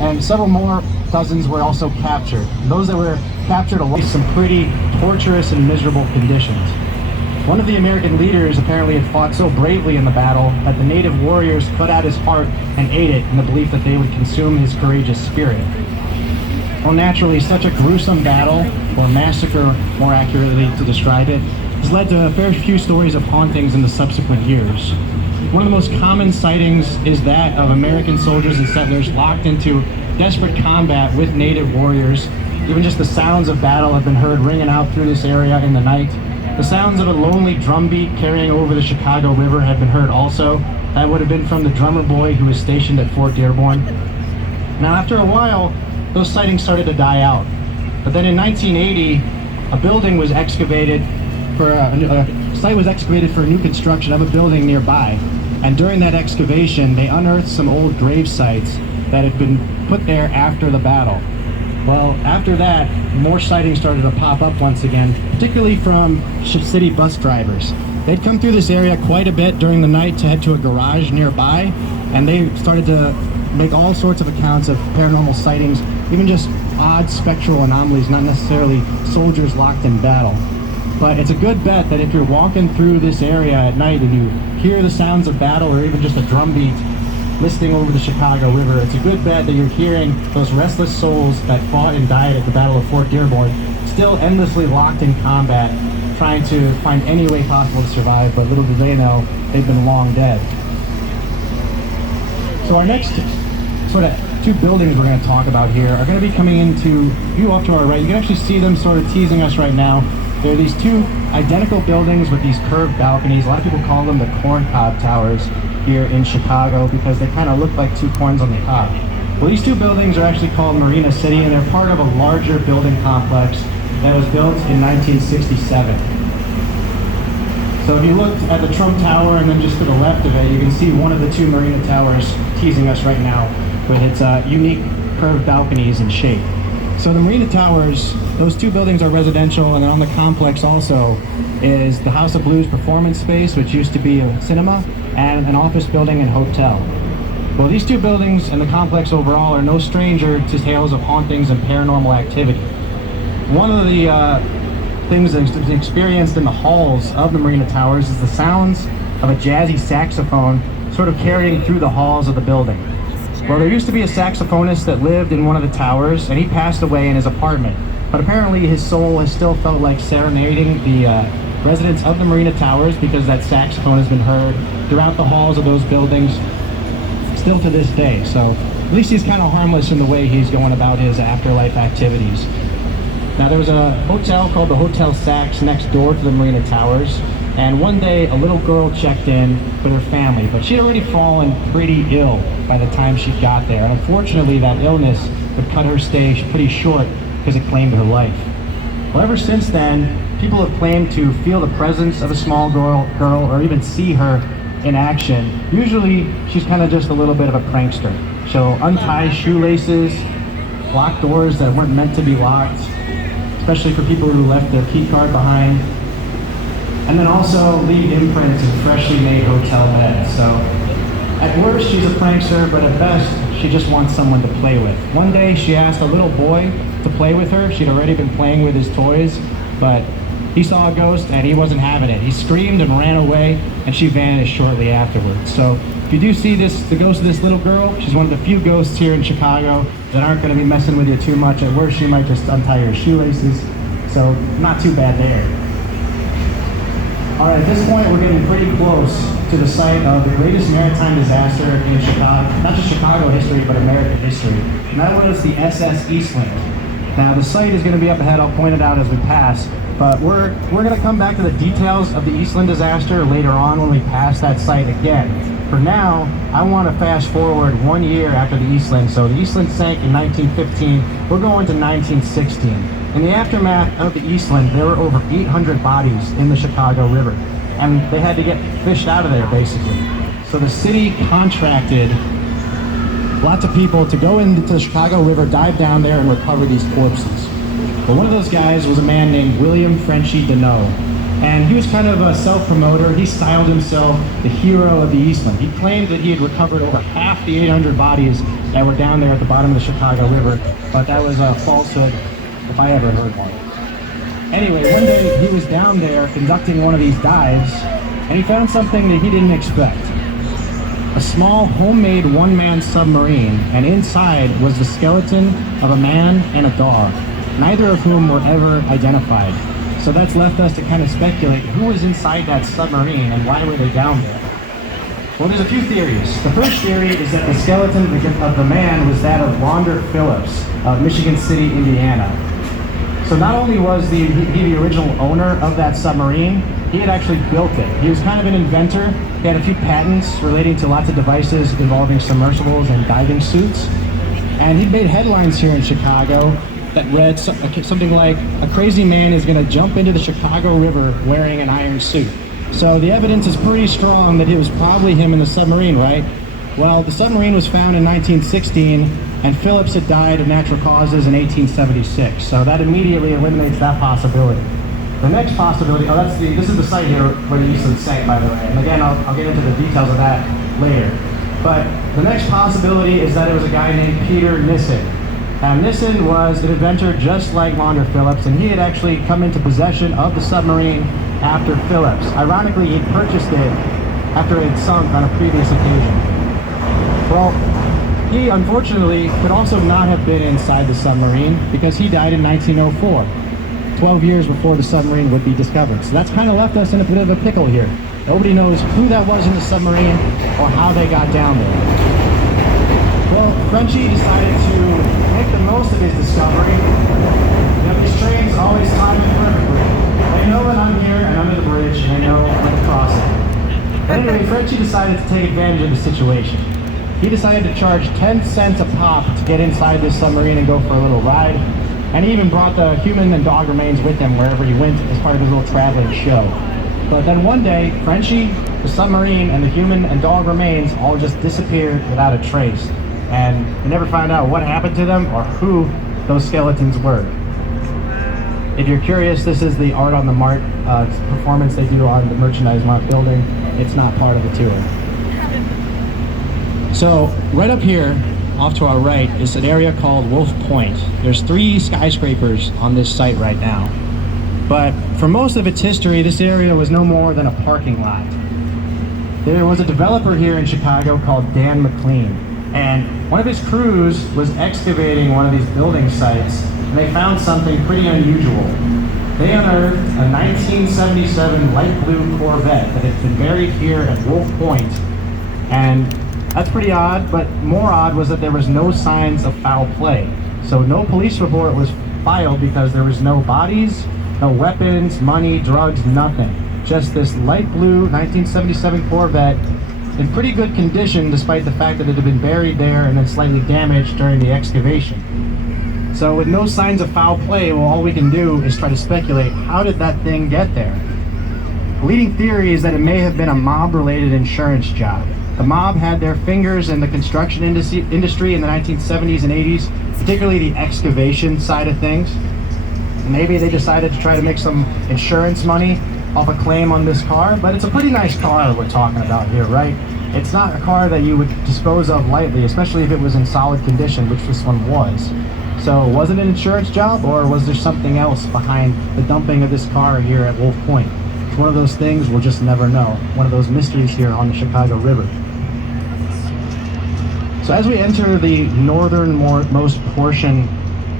and several more dozens were also captured. And those that were captured away some pretty torturous and miserable conditions. One of the American leaders apparently had fought so bravely in the battle that the native warriors cut out his heart and ate it in the belief that they would consume his courageous spirit. Well, naturally, such a gruesome battle, or massacre more accurately to describe it, has led to a fair few stories of hauntings in the subsequent years. One of the most common sightings is that of American soldiers and settlers locked into desperate combat with native warriors. Even just the sounds of battle have been heard ringing out through this area in the night. The sounds of a lonely drumbeat carrying over the Chicago River have been heard also. That would have been from the drummer boy who was stationed at Fort Dearborn. Now, after a while, those sightings started to die out. But then in 1980, a building was excavated for a site was excavated for a new construction of a building nearby. And during that excavation, they unearthed some old grave sites that had been put there after the battle. Well, after that, more sightings started to pop up once again, particularly from city bus drivers. They'd come through this area quite a bit during the night to head to a garage nearby, and they started to make all sorts of accounts of paranormal sightings, even just odd spectral anomalies, not necessarily soldiers locked in battle. But it's a good bet that if you're walking through this area at night and you hear the sounds of battle or even just a drumbeat listing over the Chicago River, it's a good bet that you're hearing those restless souls that fought and died at the Battle of Fort Dearborn still endlessly locked in combat, trying to find any way possible to survive, but little do they know they've been long dead. So our next sort of two buildings we're going to talk about here are going to be coming into view off to our right. You can actually see them sort of teasing us right now. There are these two identical buildings with these curved balconies. A lot of people call them the corncob towers here in Chicago because they kind of look like two corns on the cob. Well, these two buildings are actually called Marina City, and they're part of a larger building complex that was built in 1967. So if you look at the Trump Tower and then just to the left of it, you can see one of the two Marina Towers teasing us right now with its unique curved balconies and shape. So the Marina Towers, those two buildings are residential, and then on the complex also is the House of Blues performance space, which used to be a cinema, and an office building and hotel. Well, these two buildings and the complex overall are no stranger to tales of hauntings and paranormal activity. One of the things that's experienced in the halls of the Marina Towers is the sounds of a jazzy saxophone sort of carrying through the halls of the building. Well, there used to be a saxophonist that lived in one of the towers, and he passed away in his apartment. But apparently his soul has still felt like serenading the residents of the Marina Towers, because that saxophone has been heard throughout the halls of those buildings still to this day. So at least he's kind of harmless in the way he's going about his afterlife activities. Now, there was a hotel called the Hotel Sax next door to the Marina Towers, and one day a little girl checked in with her family, but she'd already fallen pretty ill by the time she got there, and unfortunately that illness would cut her stay pretty short because it claimed her life. Well, ever since then, people have claimed to feel the presence of a small girl or even see her in action. Usually she's kind of just a little bit of a prankster. She'll untie shoelaces, lock doors that weren't meant to be locked, especially for people who left their key card behind, and then also leave imprints in freshly made hotel beds. So at worst she's a prankster, but at best she just wants someone to play with. One day she asked a little boy to play with her. She'd already been playing with his toys, but he saw a ghost and he wasn't having it. He screamed and ran away, and she vanished shortly afterwards. So if you do see the ghost of this little girl, she's one of the few ghosts here in Chicago that aren't going to be messing with you too much. At worst, she might just untie your shoelaces, so not too bad there. All right, at this point, we're getting pretty close to the site of the greatest maritime disaster in Chicago, not just Chicago history, but American history. And that was the SS Eastland. Now, the site is going to be up ahead. I'll point it out as we pass. But we're going to come back to the details of the Eastland disaster later on when we pass that site again. For now, I want to fast forward 1 year after the Eastland. So the Eastland sank in 1915. We're going to 1916. In the aftermath of the Eastland, there were over 800 bodies in the Chicago River, and they had to get fished out of there, basically. So the city contracted lots of people to go into the Chicago River, dive down there, and recover these corpses. But one of those guys was a man named William Frenchy Deneau, and he was kind of a self-promoter. He styled himself the hero of the Eastland. He claimed that he had recovered over half the 800 bodies that were down there at the bottom of the Chicago River, but that was a falsehood if I ever heard one. Anyway, one day he was down there conducting one of these dives, and he found something that he didn't expect. A small homemade one-man submarine, and inside was the skeleton of a man and a dog, neither of whom were ever identified. So that's left us to kind of speculate who was inside that submarine and why were they down there. Well, there's a few theories. The first theory is that the skeleton of the man was that of Launder Phillips of Michigan City, Indiana. So not only was he the original owner of that submarine, he had actually built it. He was kind of an inventor. He had a few patents relating to lots of devices involving submersibles and diving suits. And he'd made headlines here in Chicago that read something like, "A crazy man is going to jump into the Chicago River wearing an iron suit." So the evidence is pretty strong that it was probably him in the submarine, right? Well, the submarine was found in 1916, and Phillips had died of natural causes in 1876. So that immediately eliminates that possibility. The next possibility, this is the site here where the Eastland sank, by the way. And again, I'll get into the details of that later. But the next possibility is that it was a guy named Peter Nissen. Now, Nissen was an inventor just like Launder Phillips, and he had actually come into possession of the submarine after Phillips. Ironically, he purchased it after it had sunk on a previous occasion. Well, he unfortunately could also not have been inside the submarine because he died in 1904, 12 years before the submarine would be discovered. So that's kind of left us in a bit of a pickle here. Nobody knows who that was in the submarine or how they got down there. Well, Frenchy decided to make the most of his discovery. You know, these trains always time it perfectly. They know that I'm here and under the bridge, and they know when to cross it. But anyway, Frenchy decided to take advantage of the situation. He decided to charge 10 cents a pop to get inside this submarine and go for a little ride. And he even brought the human and dog remains with him wherever he went as part of his little traveling show. But then one day, Frenchy, the submarine, and the human and dog remains all just disappeared without a trace. And we never found out what happened to them or who those skeletons were. If you're curious, this is the Art on the Mart performance they do on the Merchandise Mart building. It's not part of the tour. So right up here, off to our right, is an area called Wolf Point. There's 3 skyscrapers on this site right now. But for most of its history, this area was no more than a parking lot. There was a developer here in Chicago called Dan McLean, and one of his crews was excavating one of these building sites, and they found something pretty unusual. They unearthed a 1977 light blue Corvette that had been buried here at Wolf Point, and that's pretty odd, but more odd was that there was no signs of foul play. So no police report was filed because there was no bodies, no weapons, money, drugs, nothing. Just this light blue 1977 Corvette in pretty good condition despite the fact that it had been buried there and then slightly damaged during the excavation. So with no signs of foul play, well, all we can do is try to speculate, how did that thing get there? The leading theory is that it may have been a mob-related insurance job. The mob had their fingers in the construction industry in the 1970s and 80s, particularly the excavation side of things. Maybe they decided to try to make some insurance money off a claim on this car, but it's a pretty nice car we're talking about here, right? It's not a car that you would dispose of lightly, especially if it was in solid condition, which this one was. So was it an insurance job, or was there something else behind the dumping of this car here at Wolf Point? It's one of those things we'll just never know. One of those mysteries here on the Chicago River. So as we enter the northernmost portion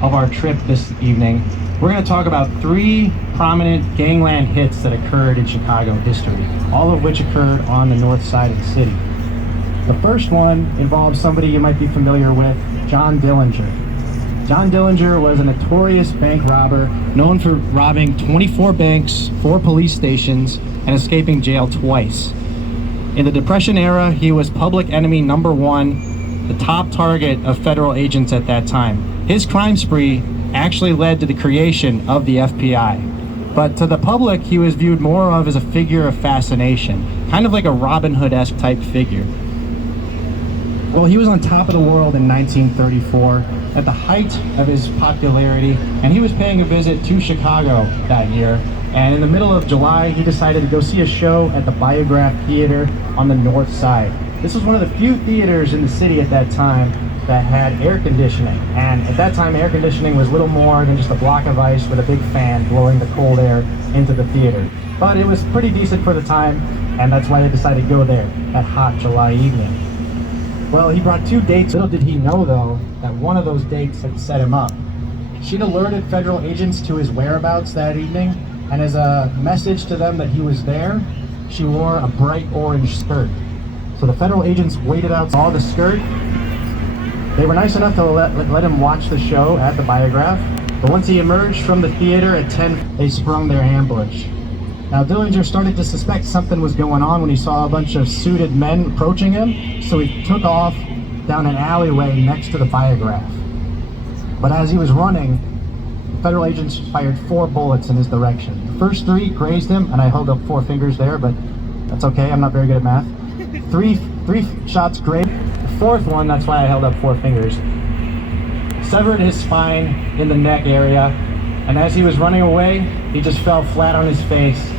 of our trip this evening, we're going to talk about 3 prominent gangland hits that occurred in Chicago history, all of which occurred on the north side of the city. The first one involves somebody you might be familiar with, John Dillinger. John Dillinger was a notorious bank robber known for robbing 24 banks, 4 police stations, and escaping jail twice. In the Depression era, he was public enemy number 1, the top target of federal agents at that time. His crime spree actually led to the creation of the FBI. But to the public, he was viewed more of as a figure of fascination, kind of like a Robin Hood-esque type figure. Well, he was on top of the world in 1934, at the height of his popularity, and he was paying a visit to Chicago that year. And in the middle of July, he decided to go see a show at the Biograph Theater on the north side. This was one of the few theaters in the city at that time that had air conditioning. And at that time, air conditioning was little more than just a block of ice with a big fan blowing the cold air into the theater. But it was pretty decent for the time, and that's why they decided to go there that hot July evening. Well, he brought 2 dates. Little did he know, though, that one of those dates had set him up. She'd alerted federal agents to his whereabouts that evening, and as a message to them that he was there, she wore a bright orange skirt. So the federal agents waited out, saw the skirt. They were nice enough to let him watch the show at the Biograph, but once he emerged from the theater at 10, they sprung their ambush. Now, Dillinger started to suspect something was going on when he saw a bunch of suited men approaching him, so he took off down an alleyway next to the Biograph. But as he was running, the federal agents fired 4 bullets in his direction. The first 3 grazed him, and I held up 4 fingers there, but that's okay, I'm not very good at math. Three shots grazed. The 4th one, that's why I held up 4 fingers, severed his spine in the neck area, and as he was running away, he just fell flat on his face